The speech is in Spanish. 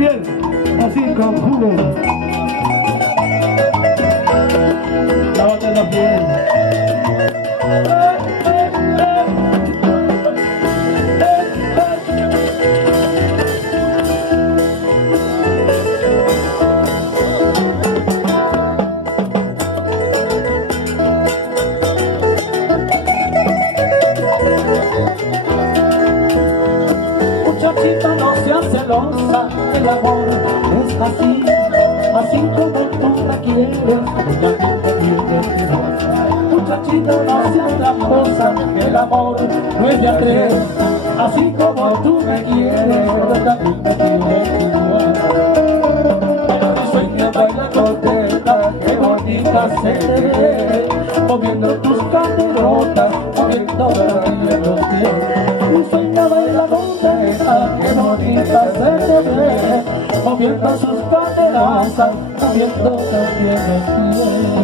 bien, así con jugo. Lávate bien. Muchachita, no seas celosa, el amor es así, así como tú la quieres, yo también te quiero. Muchachita, no seas tramposa, el amor no es de a tres, así como tú me quieres, yo también te quiero. Sueña, baila coqueta, qué bonita se te ve, moviendo tus caderotas, moviendo los pies. Sueña, baila coqueta, qué bonita se te ve, moviendo sus caderas, moviendo también los pies.